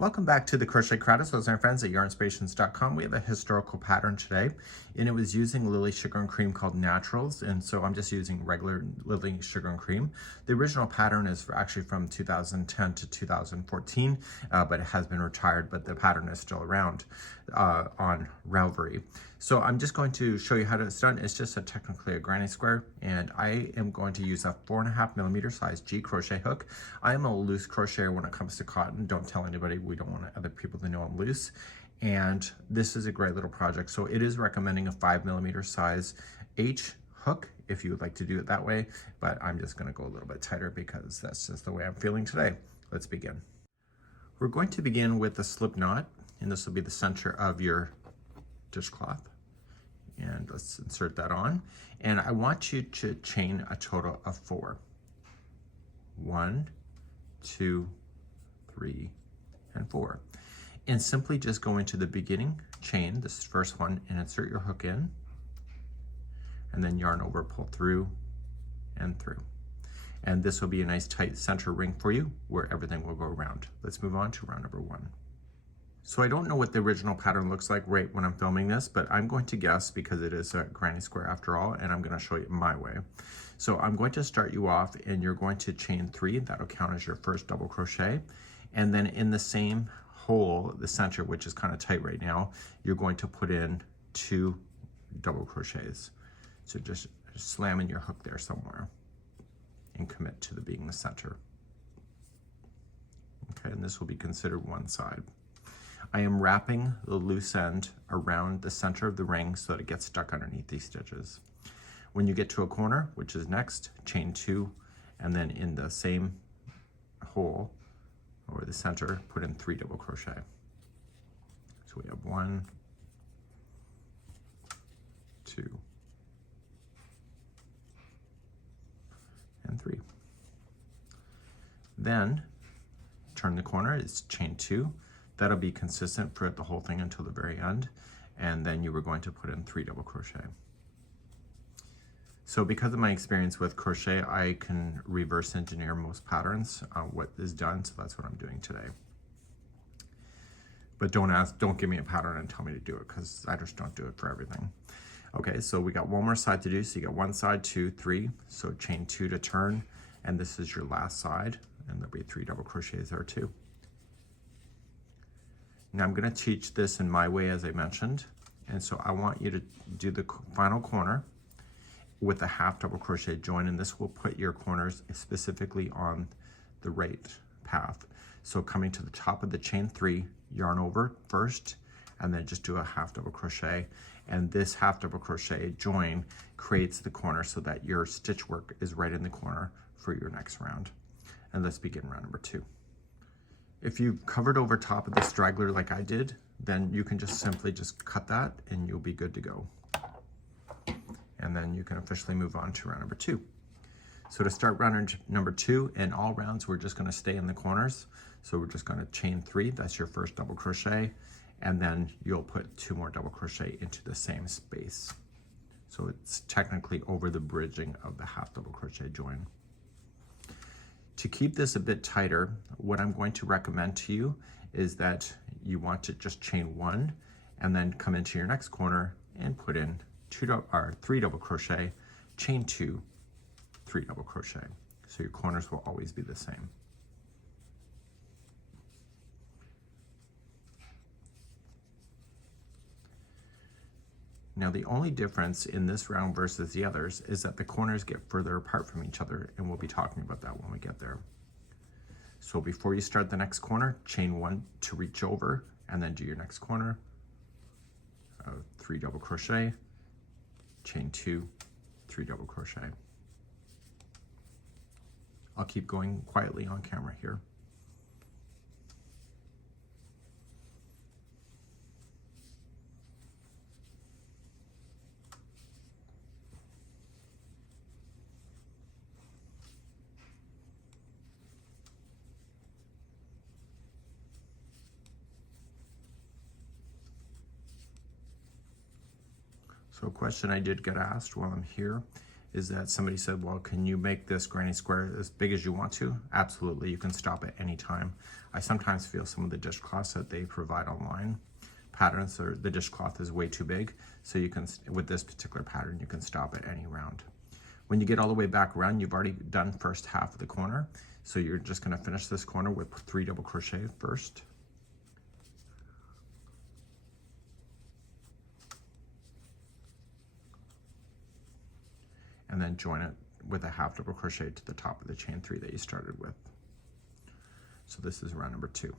Welcome back to the Crochet Credits with our friends at yarnspirations.com. We have a historical pattern today, and it was using Lily Sugar and Cream called Naturals, and so I'm just using regular Lily Sugar and Cream. The original pattern is actually from 2010 to 2014, but it has been retired, but the pattern is still around on Ravelry. So I'm just going to show you how it's done. It's just technically a granny square, and I am going to use a 4.5mm size G crochet hook. I am a loose crocheter when it comes to cotton. Don't tell anybody. We don't want other people to know I'm loose. And this is a great little project. So it is recommending a 5mm size H hook if you would like to do it that way, but I'm just gonna go a little bit tighter because that's just the way I'm feeling today. Let's begin. We're going to begin with a slip knot, and this will be the center of your dishcloth. And let's insert that on. And I want you to chain a total of 4. 1, 2, 3, and 4. And simply just go into the beginning chain, this first one, and insert your hook in. And then yarn over, pull through and through. And this will be a nice tight center ring for you where everything will go around. Let's move on to round number 1. So I don't know what the original pattern looks like right when I'm filming this, but I'm going to guess because it is a granny square after all, and I'm going to show you my way. So I'm going to start you off, and you're going to chain 3. That'll count as your first double crochet. And then in the same hole, the center, which is kind of tight right now, you're going to put in 2 double crochets. So just slam in your hook there somewhere and commit to being the center. Okay, and this will be considered one side. I am wrapping the loose end around the center of the ring so that it gets stuck underneath these stitches. When you get to a corner, which is next, chain 2, and then in the same hole or the center, put in 3 double crochet. So we have 1, 2, and 3. Then turn the corner, it's chain 2. That'll be consistent throughout the whole thing until the very end. And then you were going to put in 3 double crochet. So because of my experience with crochet, I can reverse engineer most patterns, what is done. So that's what I'm doing today. But don't give me a pattern and tell me to do it, because I just don't do it for everything. Okay, so we got one more side to do. So you got 1 side, 2, 3. So chain 2 to turn, and this is your last side. And there'll be 3 double crochets there too. Now I'm going to teach this in my way, as I mentioned, and so I want you to do the final corner with a half double crochet join, and this will put your corners specifically on the right path. So coming to the top of the chain 3, yarn over first, and then just do a half double crochet, and this half double crochet join creates the corner so that your stitch work is right in the corner for your next round. And let's begin round number 2. If you've covered over top of the straggler like I did, then you can just simply just cut that and you'll be good to go. And then you can officially move on to round number 2. So to start round number 2, in all rounds, we're just gonna stay in the corners. So we're just gonna chain 3, that's your first double crochet, and then you'll put 2 more double crochet into the same space. So it's technically over the bridging of the half double crochet join. To keep this a bit tighter, what I'm going to recommend to you is that you want to just chain 1 and then come into your next corner and put in 3 double crochet, chain 2, 3 double crochet. So your corners will always be the same. Now the only difference in this round versus the others is that the corners get further apart from each other, and we'll be talking about that when we get there. So before you start the next corner, chain 1 to reach over, and then do your next corner, 3 double crochet, chain 2, 3 double crochet. I'll keep going quietly on camera here. So a question I did get asked while I'm here is that somebody said, well, can you make this granny square as big as you want to? Absolutely, you can stop at any time. I sometimes feel some of the dishcloths that they provide online, patterns, or the dishcloth is way too big, so you can, with this particular pattern, you can stop at any round. When you get all the way back around, you've already done first half of the corner, so you're just gonna finish this corner with 3 double crochet first. And then join it with a half double crochet to the top of the chain 3 that you started with. So this is round number 2.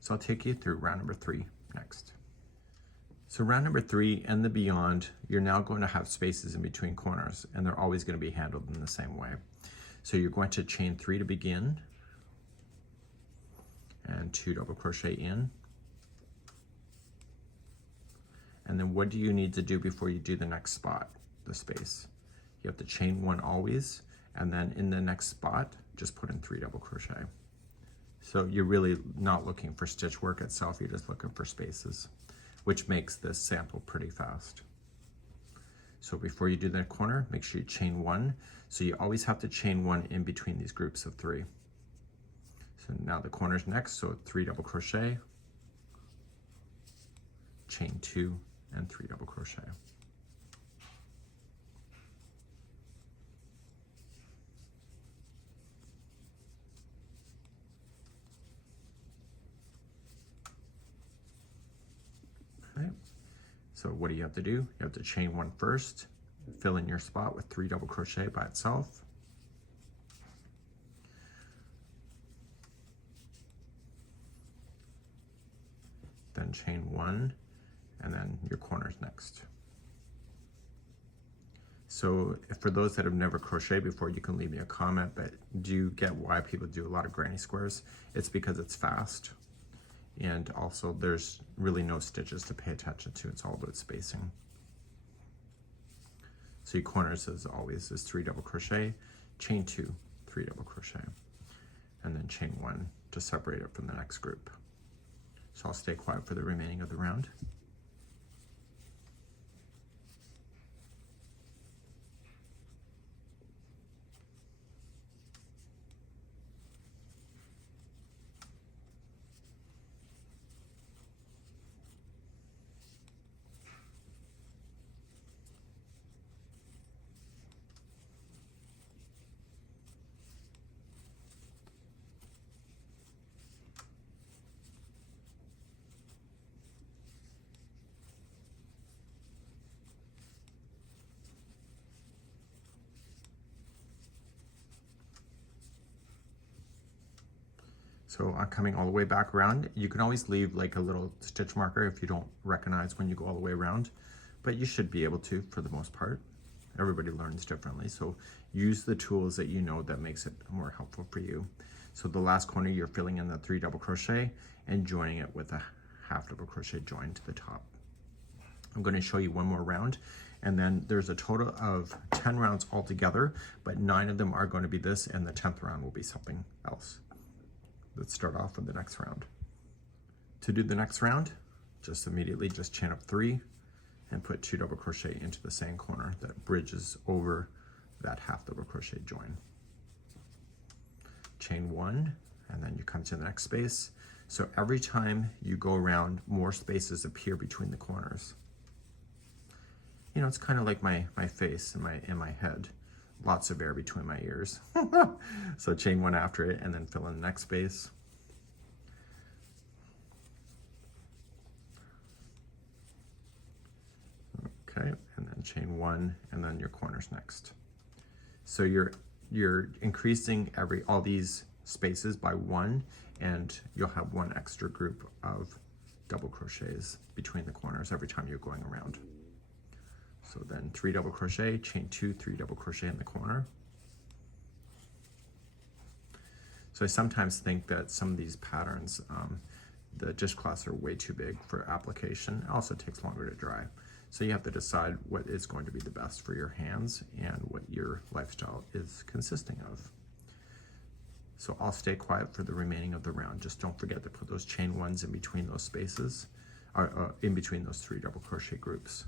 So I'll take you through round number 3 next. So round number 3 and the beyond, you're now going to have spaces in between corners, and they're always going to be handled in the same way. So you're going to chain 3 to begin, and 2 double crochet in. And then what do you need to do before you do the next spot, the space? You have to chain 1 always, and then in the next spot, just put in 3 double crochet. So you're really not looking for stitch work itself, you're just looking for spaces, which makes this sample pretty fast. So before you do that corner, make sure you chain 1. So you always have to chain 1 in between these groups of 3. So now the corner's next, so 3 double crochet, chain 2, and 3 double crochet. Okay. So what do you have to do? You have to chain 1 first, fill in your spot with 3 double crochet by itself. Then chain 1, and then your corner's next. So for those that have never crocheted before, you can leave me a comment, but do you get why people do a lot of granny squares? It's because it's fast. And also there's really no stitches to pay attention to. It's all about spacing. So your corners, as always, is 3 double crochet, chain 2, 3 double crochet, and then chain 1 to separate it from the next group. So I'll stay quiet for the remaining of the round. So I'm coming all the way back around. You can always leave like a little stitch marker if you don't recognize when you go all the way around, but you should be able to for the most part. Everybody learns differently, so use the tools that you know that makes it more helpful for you. So the last corner, you're filling in the 3 double crochet and joining it with a half double crochet join to the top. I'm going to show you one more round, and then there's a total of 10 rounds altogether, but 9 of them are going to be this, and the 10th round will be something else. Let's start off with the next round. To do the next round, just immediately just chain up 3 and put 2 double crochet into the same corner that bridges over that half double crochet join. Chain 1, and then you come to the next space. So every time you go around, more spaces appear between the corners. You know, it's kind of like my face and my head. Lots of air between my ears. So chain 1 after it and then fill in the next space. Okay, and then chain 1 and then your corners next. So you're increasing all these spaces by 1, and you'll have 1 extra group of double crochets between the corners every time you're going around. So then 3 double crochet, chain 2, 3 double crochet in the corner. So I sometimes think that some of these patterns, the dishcloths are way too big for application. It also takes longer to dry. So you have to decide what is going to be the best for your hands and what your lifestyle is consisting of. So I'll stay quiet for the remaining of the round. Just don't forget to put those chain 1s in between those spaces, or in between those 3 double crochet groups.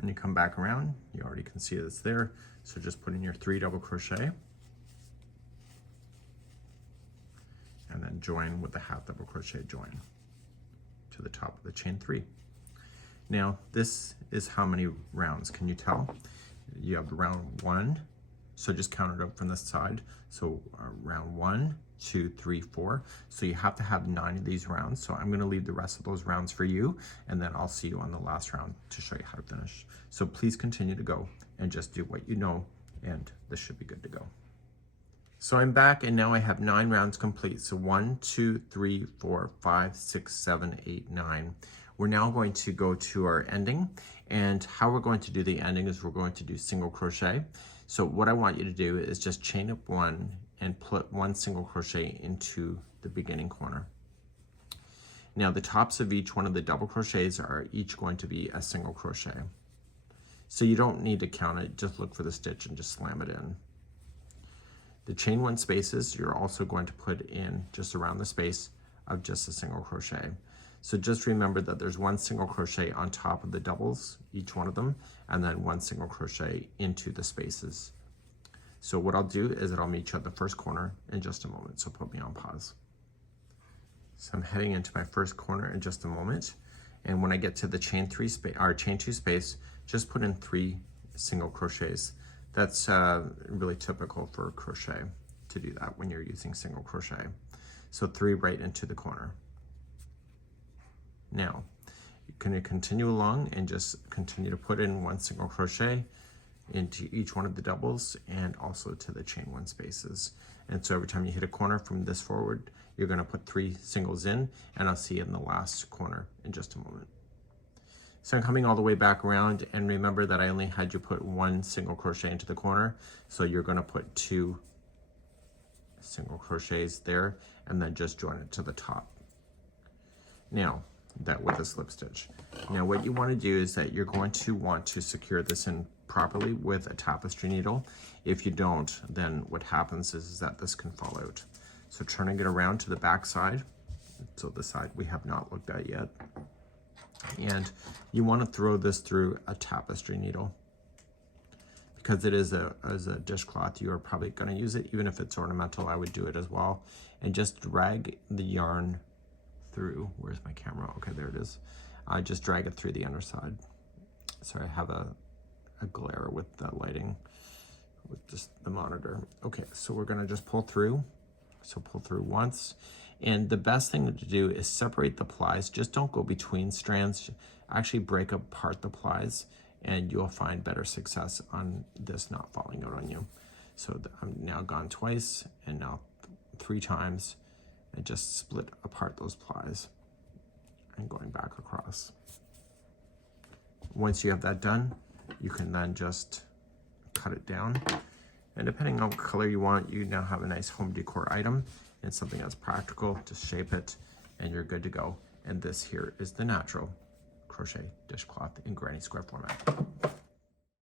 When you come back around, you already can see it's there. So just put in your 3 double crochet and then join with the half double crochet join to the top of the chain 3. Now this is how many rounds. Can you tell? You have round 1, so just count it up from this side. So round 1, 2, 3, 4. So you have to have 9 of these rounds. So I'm going to leave the rest of those rounds for you, and then I'll see you on the last round to show you how to finish. So please continue to go and just do what you know, and this should be good to go. So I'm back, and now I have 9 rounds complete. So 1, 2, 3, 4, 5, 6, 7, 8, 9. We're now going to go to our ending, and how we're going to do the ending is we're going to do single crochet. So what I want you to do is just chain up 1 and put 1 single crochet into the beginning corner. Now the tops of each one of the double crochets are each going to be a single crochet. So you don't need to count it, just look for the stitch and just slam it in. The chain 1 spaces, you're also going to put in just around the space of just a single crochet. So just remember that there's 1 single crochet on top of the doubles, each one of them, and then 1 single crochet into the spaces. So what I'll do is that I'll meet you at the first corner in just a moment, so put me on pause. So I'm heading into my first corner in just a moment, and when I get to the chain 2 space, just put in 3 single crochets. That's really typical for crochet to do that when you're using single crochet. So 3 right into the corner. Now, you're going to continue along and just continue to put in 1 single crochet into each one of the doubles and also to the chain 1 spaces. And so every time you hit a corner from this forward, you're going to put 3 singles in, and I'll see you in the last corner in just a moment. So I'm coming all the way back around, and remember that I only had you put 1 single crochet into the corner, so you're going to put 2 single crochets there and then just join it to the top. Now, that with a slip stitch. Now what you want to do is that you're going to want to secure this in properly with a tapestry needle. If you don't, then what happens is that this can fall out. So turning it around to the back side, so the side we have not looked at yet, and you want to throw this through a tapestry needle. Because it is as a dishcloth, you are probably going to use it. Even if it's ornamental, I would do it as well. And just drag the yarn through. Where's my camera? Okay, there it is. I just drag it through the underside. Sorry, I have a glare with the lighting with just the monitor. Okay, so we're gonna just pull through. So pull through once. And the best thing to do is separate the plies. Just don't go between strands. Actually break apart the plies, and you'll find better success on this not falling out on you. So I'm now gone twice and now 3 times. And just split apart those plies and going back across. Once you have that done, you can then just cut it down. And depending on what color you want, you now have a nice home decor item. It's something that's practical. Just shape it and you're good to go. And this here is the natural crochet dishcloth in granny square format.